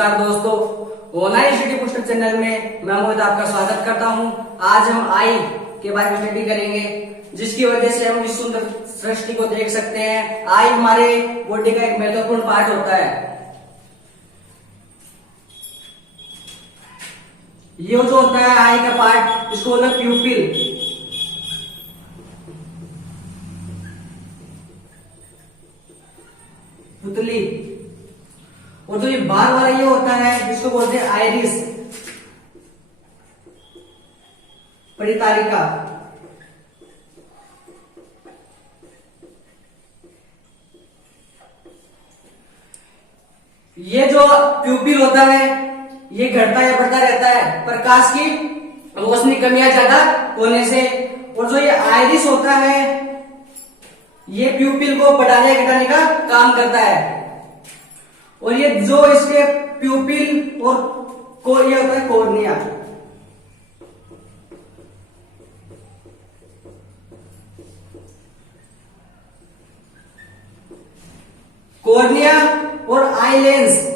नमस्कार दोस्तों, online study पुस्तक चैनल में मैं मोहित आपका स्वागत करता हूं। आज हम आई के बारे में स्टडी करेंगे, जिसकी वजह से हम इस सुंदर सृष्टि को देख सकते हैं। आई हमारे बॉडी का एक महत्वपूर्ण पार्ट होता है। ये जो होता है आई का पार्ट, इसको बोलते हैं प्यूपिल। पुतली। और जो ये बाहर वाला ये होता है जिसको बोलते हैं आइरिस, परितारिका। ये जो प्यूपिल होता है ये घटता या बढ़ता रहता है प्रकाश की रोशनी कम या ज्यादा होने से। और जो ये आइरिस होता है ये प्यूपिल को बढ़ाने घटाने का काम करता है। और ये जो इसके प्यूपिल और ये होता है कॉर्निया। कॉर्निया और आई लेंस।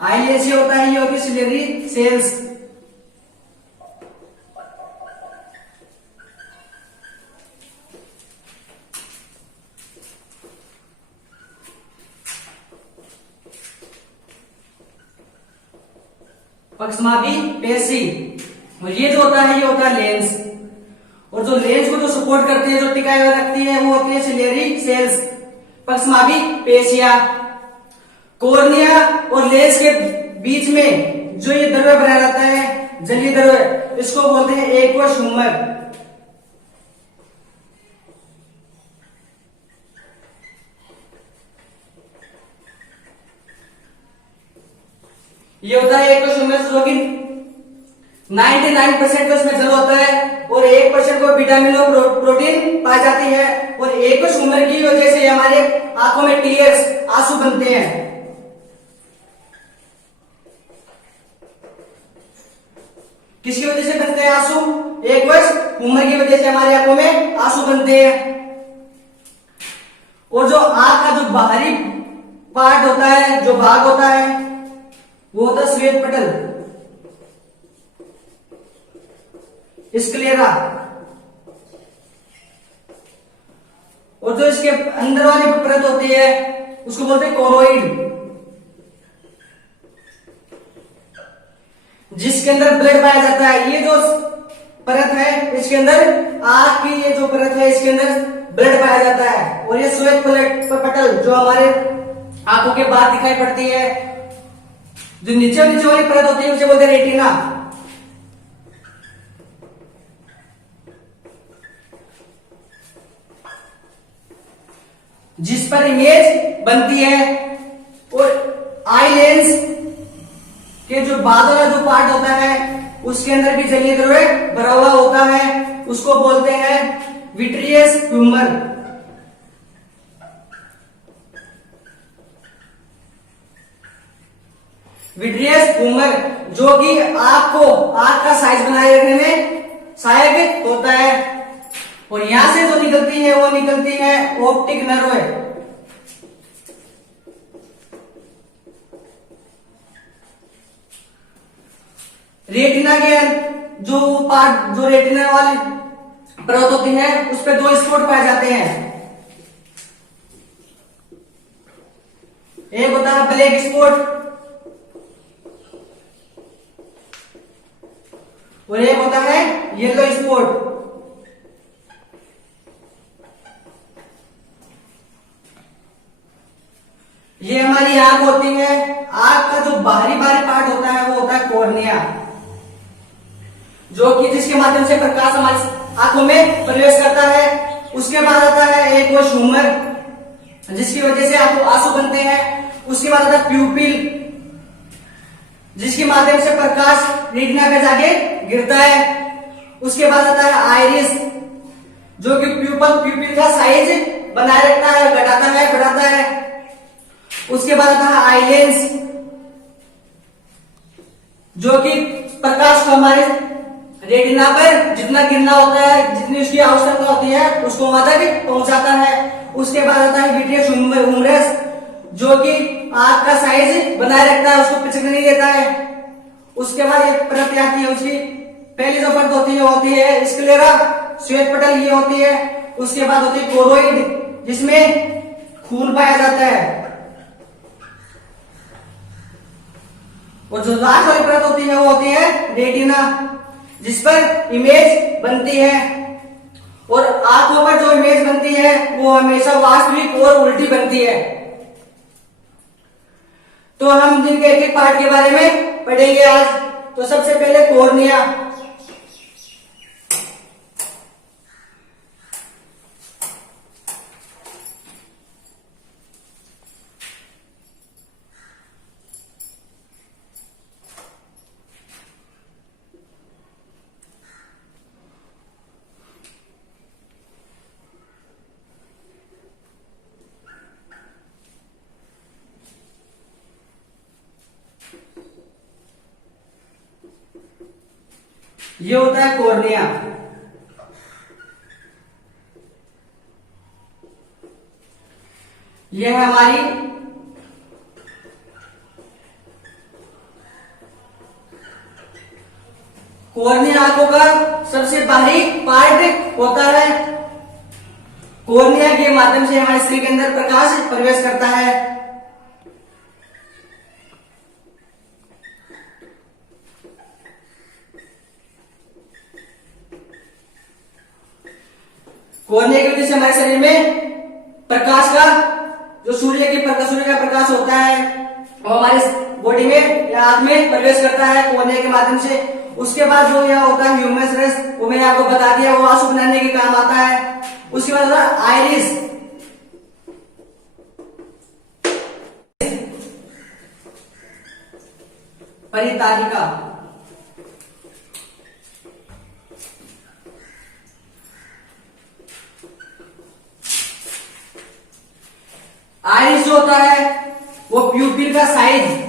आई लेंस ये होता है, ये होती है सिलेरी सेल्स। पक्षमाभी पेशी। और ये जो होता है ये होता है लेंस। और जो लेंस को जो सपोर्ट करती है, जो टिकाए हुए रखती है, वो होती है सिलेरी सेल्स, पक्षमाभी पेशियां। कॉर्निया और लेंस के बीच में जो ये द्रव्य बना रहता है, जलीय द्रव्य, इसको बोलते हैं एक्वस ह्यूमर। ये होता है एक्वस ह्यूमर, जो कि 99% तो इसमें जल होता है और 1% को विटामिन और प्रोटीन पाई जाती है। और एक्वस ह्यूमर की वजह से हमारे आंखों में टीयर्स, आंसू बनते हैं। किसकी वजह से बनते हैं आंसू? एक्वस ह्यूमर की वजह से हमारे आंखों में आंसू बनते हैं। और जो आंख का जो बाहरी पार्ट होता है, जो भाग होता है, वो होता है श्वेत पटल, स्क्लेरा। और जो इसके अंदर वाली परत होती है उसको बोलते हैं कोरोइड, जिसके अंदर ब्लड पाया जाता है। ये जो परत है इसके अंदर, आंख की ये जो परत है इसके अंदर ब्लड पाया जाता है। और ये श्वेत पटल जो हमारे आंखों के बाद दिखाई पड़ती है, जो नीचे वाली परत होती है उसे बोलते हैं रेटिना। जिस पर इमेज बनती है। और आई लेंस के जो बाद वाला जो पार्ट होता है उसके अंदर भी जलीय द्रव्य भरा हुआ होता है, उसको बोलते हैं विट्रियस ह्यूमर। विट्रियस ह्यूमर जो कि आंख का साइज बनाए रखने में सहायक होता है। और यहां से जो निकलती है वो निकलती है ऑप्टिक नर्व। रेटिना के जो पार्ट, जो रेटिना वाली परत होती है उस पे 2 स्पॉट पाए जाते हैं। एक होता है ब्लैक स्पॉट और एक होता है येलो स्पॉट। ये हमारी आंख होती है। आंख का जो बाहरी पार्ट होता है वो होता है कॉर्निया, जो कि जिसके माध्यम से प्रकाश हमारी आंखों में प्रवेश करता है। उसके बाद आता है एक्वस ह्यूमर, जिसकी वजह से आपको आंसू बनते हैं। उसके बाद आता है प्यूपिल, जिसके माध्यम से प्रकाश रेटिना पे जाके गिरता है। उसके बाद आता है आइरिस, जो कि प्यूपिल का साइज बनाए रखता है, घटाता है, बढ़ाता है। उसके बाद आता है आई लेंस, जो कि प्रकाश को हमारे रेटिना पर जितना गिरना होता है, जितनी उसकी आवश्यकता होती है उसको वहां तक पहुंचाता है। उसके बाद आता है विट्रियस ह्यूमरस, जो कि आंख का साइज बनाए रखता है, उसको पिचकने नहीं देता है। उसके बाद एक परत आती है, उसकी पहली जो परत होती है स्क्लेरा, श्वेत पटल ये होती है। उसके बाद होती है कोरोइड, जिसमें खून पाया जाता है। और जो लास्ट वाली परत होती है वो होती है रेटिना, जिस पर इमेज बनती है। और आंखों पर जो इमेज बनती है वो हमेशा वास्तविक और उल्टी बनती है। तो हम दिन के एक एक पार्ट के बारे में पढ़ेंगे आज। तो सबसे पहले कॉर्निया। ये होता है कॉर्निया। यह है हमारी कॉर्निया, आंखों का सबसे बाहरी पार्ट होता है। कॉर्निया के माध्यम से हमारे शरीर के अंदर प्रकाश प्रवेश करता है। कॉर्निया की वजह से हमारे शरीर में प्रकाश का जो सूर्य का प्रकाश होता है वो हमारे बॉडी में या आंख में प्रवेश करता है कॉर्निया के माध्यम से। उसके बाद जो यह होता है ह्यूमरस रस, वो मैंने आपको बता दिया, वो आंसू बनाने के काम आता है। उसके बाद होता है आइरिस। परितारिका। आइरिस जो होता है वो प्यूपिल का साइज,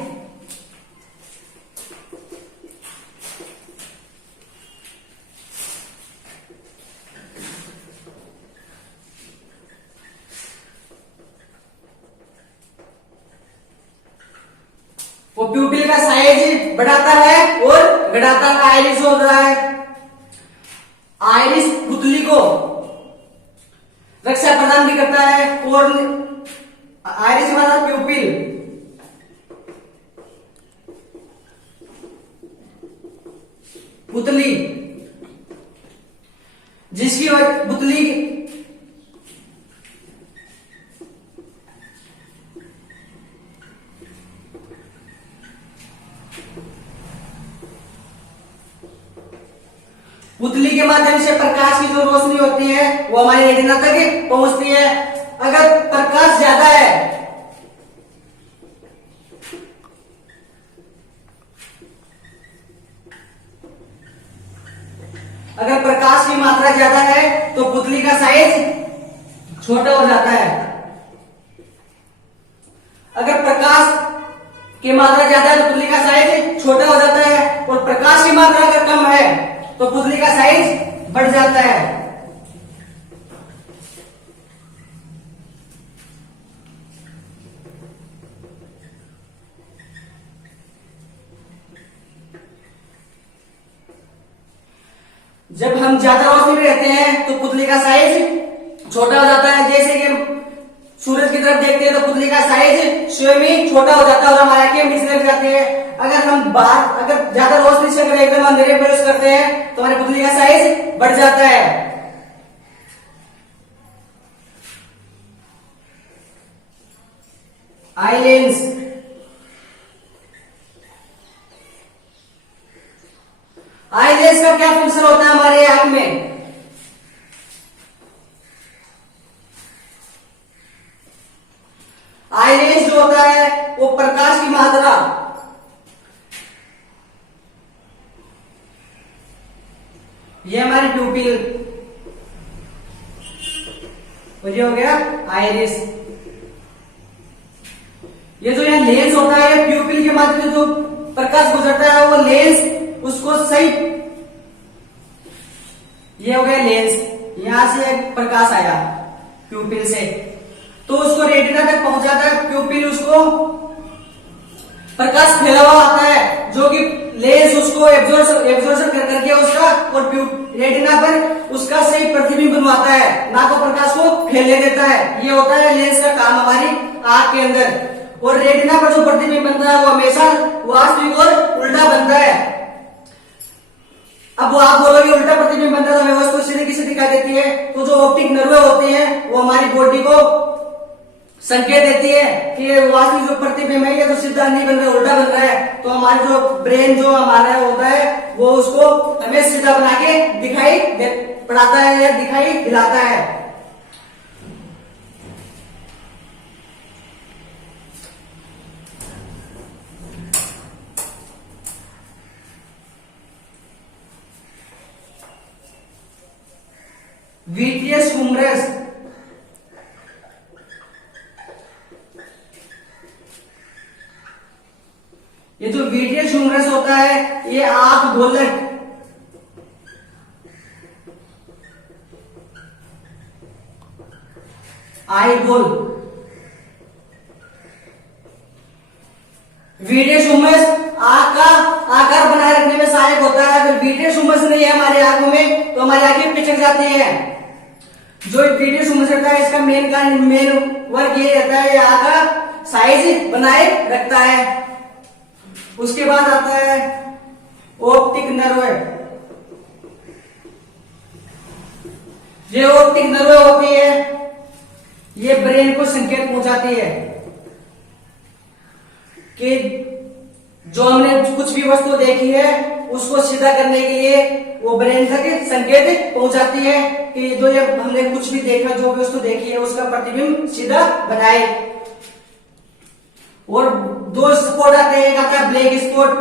वो प्यूपिल का साइज बढ़ाता है और घटाता है। आइरिस हो रहा है। आइरिस पुतली को रक्षा प्रदान भी करता है। आइरिस हमारा प्यूपिल, पुतली, जिसकी पुतली पुतली के माध्यम से प्रकाश की जो रोशनी होती है वो हमारे रेटिना तक पहुंचती है। अगर प्रकाश ज्यादा है, अगर प्रकाश की मात्रा ज्यादा है तो पुतली का साइज छोटा हो जाता है। अगर प्रकाश की मात्रा ज्यादा है तो पुतली का साइज छोटा हो जाता है। और प्रकाश की मात्रा अगर कम है तो पुतली का साइज बढ़ जाता है। जब हम ज्यादा रोशनी में रहते हैं तो पुतली का साइज छोटा हो जाता है। जैसे कि सूरज की तरफ देखते हैं तो पुतली का साइज स्वयं ही छोटा हो जाता है और हमारी आंखें नीचे लग जाती है। अगर ज्यादा रोशनी से अगर एकदम अंधेरे में प्रवेश करते हैं तो हमारी पुतली का साइज बढ़ जाता है। Eye lens. आई लेंस का क्या फंक्शन होता है हमारे आंख में? आई लेंस जो होता है वो प्रकाश की मात्रा, ये हमारी प्यूपिल, ये हो गया आइरिस। ये जो यहाँ लेंस होता है प्यूपिल के माध्यम से जो प्रकाश गुजरता है वो लेंस उसको सही ये हो गया लेंस, यहां से एक प्रकाश आया प्यूपिल से, तो उसको रेटिना तक पहुंचाता है। प्यूपिल उसको प्रकाश फैला हुआ आता है, जो कि लेंस उसको एब्जॉर्प्शन कर करके उसका और रेटिना पर उसका सही प्रतिबिंब बनवाता है, ना तो प्रकाश को फैलने देता है। ये होता है लेंस का काम हमारी आंख के अंदर। और रेटिना पर जो प्रतिबिंब बनता है वो हमेशा वास्तविक और उल्टा बनता है। अब वो आप बोलोगे उल्टा प्रतिबिंब बनता है तो हमें वस्तु सीधे किसे दिखाई देती है, तो जो ऑप्टिक नर्व होते हैं वो हमारी बॉडी को संकेत देती है कि वास्तविक जो प्रतिबिंब है ये तो सीधा नहीं बन रहा है, उल्टा बन रहा है। तो हमारे जो ब्रेन जो हमारा होता है वो उसको हमें सीधा बना के दिखाई पड़ाता है या दिखाई दिलाता है। विट्रियस ह्यूमरस, ये जो विट्रियस ह्यूमरस होता है ये आंख गोलक आई बोल, विट्रियस ह्यूमरस आंख का आकार बनाए रखने में सहायक होता है। अगर विट्रियस ह्यूमरस नहीं है हमारी आंखों में तो हमारी आंखें पिचक जाती है। जो विट्रियस ह्यूमरस रहता है इसका मेन वर्क ये रहता है, ये आंख का साइज बनाए रखता है। उसके बाद आता है ऑप्टिक नर्व। ये ऑप्टिक नर्व होती है, ये ब्रेन को संकेत पहुंचाती है कि जो हमने कुछ भी वस्तु देखी है उसको सीधा करने के लिए वो ब्रेन तक संकेत पहुंचाती है कि जो ये हमने कुछ भी देखा, जो भी वस्तु देखी है उसका प्रतिबिंब सीधा बनाए। और दो स्पॉट आते हैं, एक आता है ब्लैक स्पॉट,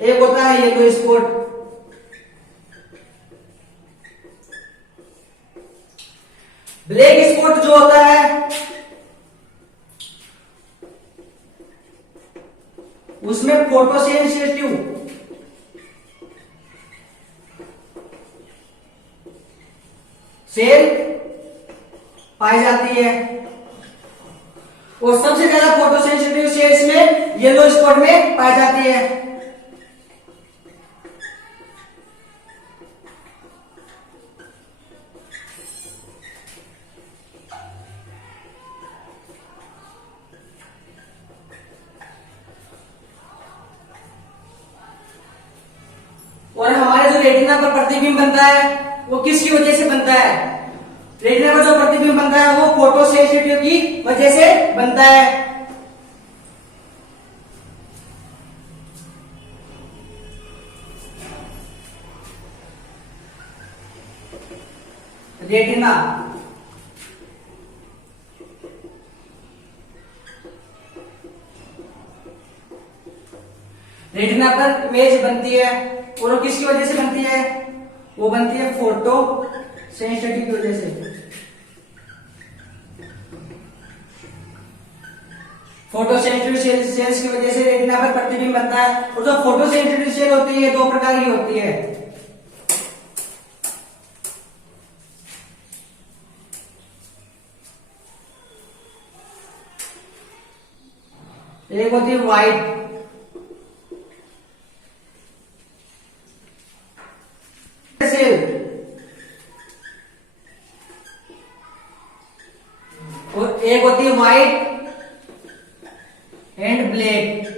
एक होता है येलो स्पॉट। ब्लैक स्पॉट जो होता है उसमें फोटोसेंसिटिव सेल पाई जाती है और सबसे ज्यादा फोटोसेंसिटिव सेल्स में येलो स्पॉट में पाई जाती है। और हमारे जो रेटिना पर प्रतिबिंब बनता है वो किसकी वजह से बनता है? रेटिना पर जो प्रतिबिंब बनता है वो फोटोसेंसिटिव की वजह से बनता है। रेटिना रेटिना पर इमेज बनती है और वो किसकी वजह से बनती है? वो बनती है फोटो सेंसिटिव की वजह से। फोटो सेंसिटिव सेल्स की वजह से रेटिना पर प्रतिबिंब बनता है। और जो फोटो सेंसिटिव सेल होती है दो प्रकार की होती है, एक होती है व्हाइट सेल और एक होती है व्हाइट एंड ब्लैक,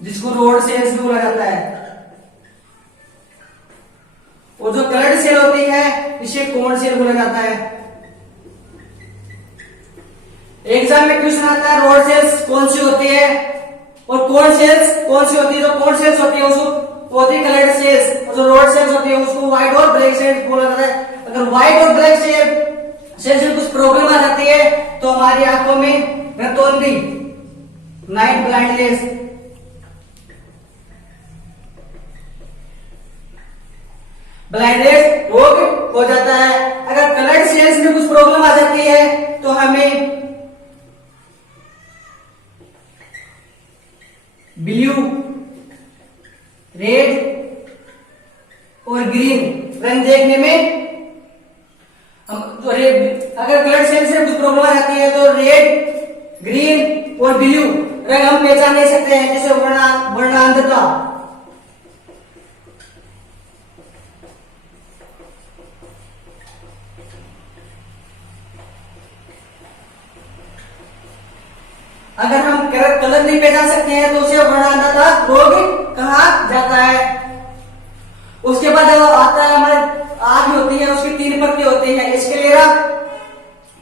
जिसको रोड सेल्स भी बोला जाता है। और जो कलर्ड सेल होती है इसे कोन सेल बोला जाता है। एग्जाम में क्वेश्चन आता है रोड सेल्स कौन सी होती है और कोन सेल्स कौन सी होती है। जो कोन सेल्स होती है उसको होती है कलर्ड सेल्स और जो रोड सेल्स होती है उसको व्हाइट और ब्लैक सेल्स बोला जाता है। अगर व्हाइट और ब्लैक सेल्स में कुछ प्रॉब्लम आ जाती है तो हमारी आंखों में रतौंधी नाइट ब्लाइंडनेस, ब्लाइंडनेस रोग हो जाता है। अगर कलर्ड सेल्स में कुछ प्रॉब्लम आ जाती है तो हमें ब्लू रेड और ग्रीन रंग देखने में हम तो रेड, अगर कलर सेंस में कुछ प्रॉब्लम आती है तो रेड, ग्रीन और ब्लू रंग हम पहचान नहीं सकते हैं, जैसे वर्णांधता। अगर हम कलर नहीं पहचान सकते हैं तो उसे वर्णांधता रोग कहा जाता है। उसके बाद जब आता है हमारे आंख होती है, उसकी 3 पत्ते होते हैं, स्क्लेरा,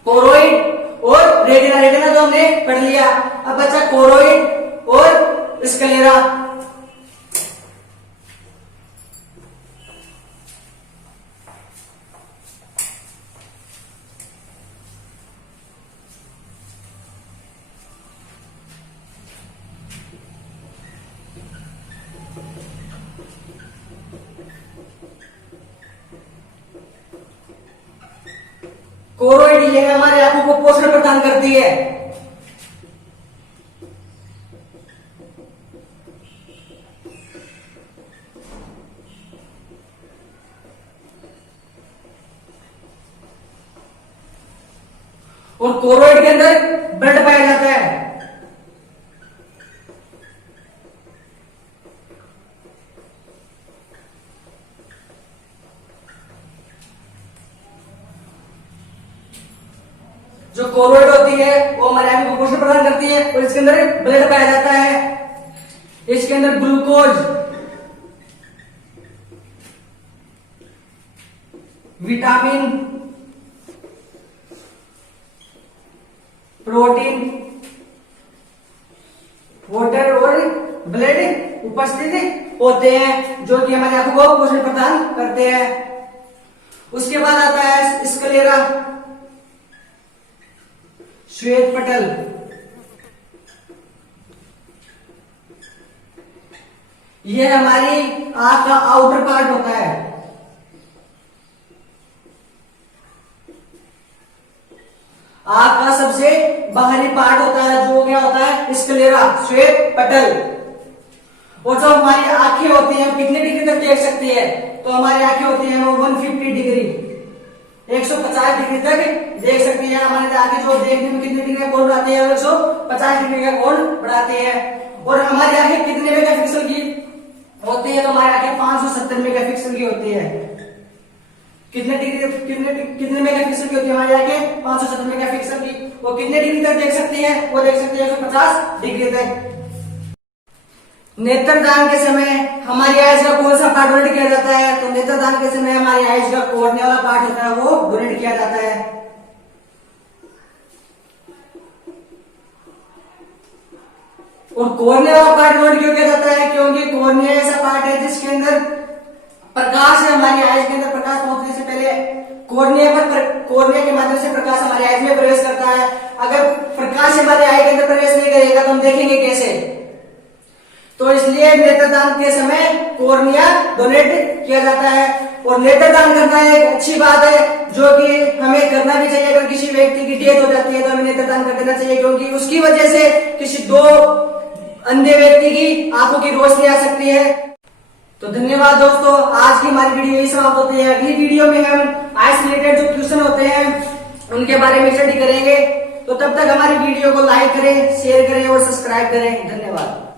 कोरोइड और रेटिना। रेटिना तो हमने पढ़ लिया, अब बचा कोरोइड और स्क्लेरा। कोरोइड ये हमारे आंखों को पोषण प्रदान करती है। और कोरोइड के अंदर ब्लड पाया जाता है। जो कोरोइड होती है वो हमारे आंखों को पोषण प्रदान करती है और इसके अंदर ब्लड पाया जाता है। इसके अंदर ग्लूकोज, विटामिन, प्रोटीन, वाटर और ब्लड उपस्थित होते हैं, जो कि हमारे आंखों को पोषण प्रदान करते हैं। उसके बाद आता है स्क्लेरा, श्वेत पटल। यह हमारी आंख का आउटर पार्ट होता है। आंख का सबसे बाहरी पार्ट होता है, जो क्या होता है, स्क्लेरा, श्वेत पटल। और जो हमारी आंखें होती हैं कितने डिग्री तक देख सकती है, तो हमारी आंखें होती हैं वो 150 डिग्री, 150 डिग्री तक देख सकती है। हमारी आंखें जो देखने में कितने डिग्री का कोण बढ़ाती है, 150 डिग्री का कोण बढ़ाती है। और हमारी आंखें कितने मेगापिक्सल की होती है, तो हमारी आंखें 570 मेगापिक्सल की होती है। कितने मेगापिक्सल की होती है हमारी आंखें, 570 मेगापिक्सल की। वो कितने डिग्री तक देख सकती है, वो देख सकती है 150 डिग्री तक। नेत्रदान के समय हमारी आइज का कौन सा पार्ट डोनेट किया जाता है, तो नेत्रदान के समय हमारी आइज का कोड़ने वाला पार्ट होता है वो डोनेट किया जाता है। और कोड़ने वाला पार्ट डोनेट क्यों किया जाता है, क्योंकि कोर्निया ऐसा पार्ट है जिसके अंदर प्रकाश है, हमारी आइज के अंदर प्रकाश पहुंचने से पहले कोर्निया के माध्यम से प्रकाश हमारी आइज में प्रवेश करता है। अगर प्रकाश हमारे आई के अंदर प्रवेश नहीं करेगा तो हम देखेंगे कैसे। तो इसलिए नेत्रदान के समय कोर्निया डोनेट किया जाता है। और नेत्रदान करना एक अच्छी बात है, जो कि हमें करना भी चाहिए। अगर किसी व्यक्ति की डेथ हो जाती है तो हमें नेत्रदान कर देना चाहिए, क्योंकि उसकी वजह से किसी 2 अंधे व्यक्ति की आंखों की रोशनी आ सकती है। तो धन्यवाद दोस्तों, आज की हमारी वीडियो यही समाप्त होती है। अगली वीडियो में हम आइज से रिलेटेड जो क्वेश्चन होते हैं उनके बारे में स्टडी करेंगे। तो तब तक हमारी वीडियो को लाइक करें, शेयर करें और सब्सक्राइब करें। धन्यवाद।